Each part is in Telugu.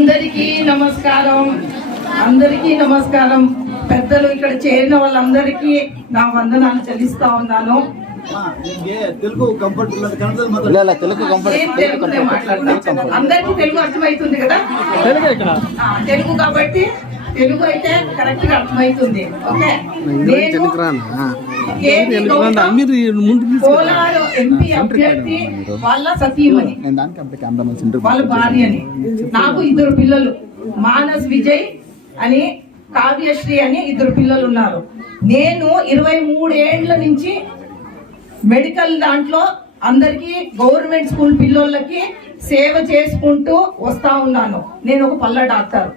అందరికీ నమస్కారం. అందరికీ నమస్కారం. పెద్దలు ఇక్కడ చేరిన వాళ్ళందరికీ నా వందనాలు చెల్లిస్తా ఉన్నాను. తెలుగు కంఫర్ట్ అందరికీ తెలుగు అర్థమవుతుంది కదా? తెలుగు కాబట్టి తెలుగు అయితే కరెక్ట్ గా అర్థమవుతుంది. ఓకే, కోలారు ఎంపీ అభ్యర్థి వాళ్ళ సతీమణి, వాళ్ళ భార్య అని. నాకు 2 పిల్లలు, మానస్ విజయ్ అని, కావ్యశ్రీ అని 2 పిల్లలు ఉన్నారు. నేను 23 ఏండ్ల నుంచి మెడికల్ దాంట్లో అందరికి గవర్నమెంట్ స్కూల్ పిల్లలకి సేవ చేసుకుంటూ వస్తా ఉన్నాను. నేను ఒక పళ్ళ డాక్టర్.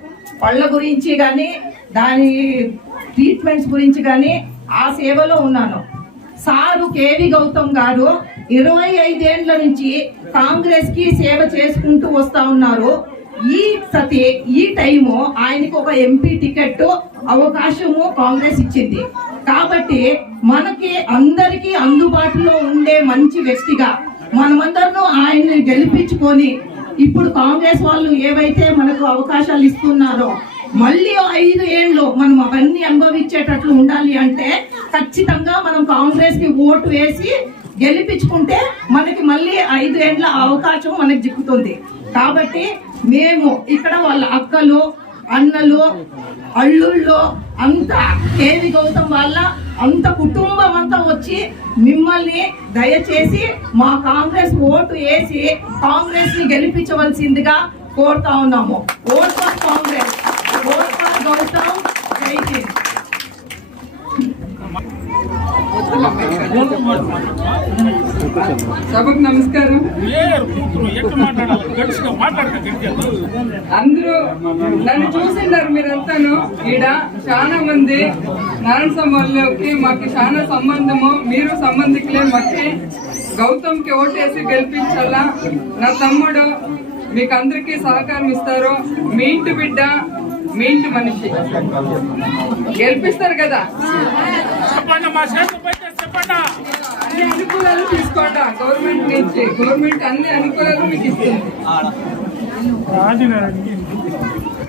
పళ్ళ గురించి కానీ దాని ట్రీట్మెంట్స్ గురించి కానీ ఆ సేవలో ఉన్నాను. సారు కేవి గౌతమ్ గారు 25 ఏండ్ల నుంచి కాంగ్రెస్ కి సేవ చేసుకుంటూ వస్తా ఉన్నారు. ఈ టైము ఆయనకు ఒక ఎంపీ టికెట్ అవకాశము కాంగ్రెస్ ఇచ్చింది. కాబట్టి మనకి అందరికీ అందుబాటులో ఉండే మంచి వ్యక్తిగా మనమందరం ఆయన్ని గెలిపించుకొని ఇప్పుడు కాంగ్రెస్ వాళ్ళు ఏవైతే మనకు అవకాశాలు ఇస్తున్నారో మళ్ళీ 5 ఏండ్లు మనం అవన్నీ అనుభవించేటట్లు ఉండాలి అంటే ఖచ్చితంగా మనం కాంగ్రెస్ కి ఓటు వేసి గెలిపించుకుంటే మనకి మళ్ళీ 5 ఏండ్ల అవకాశం మనకి చిక్కుతుంది. కాబట్టి మేము ఇక్కడ వాళ్ళ అక్కలు, అన్నలు, అల్లుళ్ళు అంతా కేవి గౌతమ్ వాళ్ళ అంత కుటుంబం అంతా వచ్చి మిమ్మల్ని దయచేసి మా కాంగ్రెస్ ఓటు వేసి కాంగ్రెస్ ని గెలిపించవలసిందిగా కోరుతా ఉన్నాము. Vote for Congress, vote for Gautam. Jai Hind. సభకు నమస్కారం. అందరూ నన్ను చూసినారు మీరంతాను. ఈడ చాలా మంది నారాయణ సమాజంలోకి మాకు చాలా సంబంధము, మీరు సంబంధికులే. మాకి గౌతమ్ కి ఓటేసి గెలిపించాలా. నా తమ్ముడు మీకు అందరికీ సహకారం ఇస్తారు. మీ ఇంటి బిడ్డ, మీ ఇంటి మనిషి గెలిపిస్తారు కదా. అన్ని అనుకూలాలు తీసుకోండి గవర్నమెంట్ నుంచి. గవర్నమెంట్ అన్ని అనుకూలాలు మీకు ఇస్తుంది.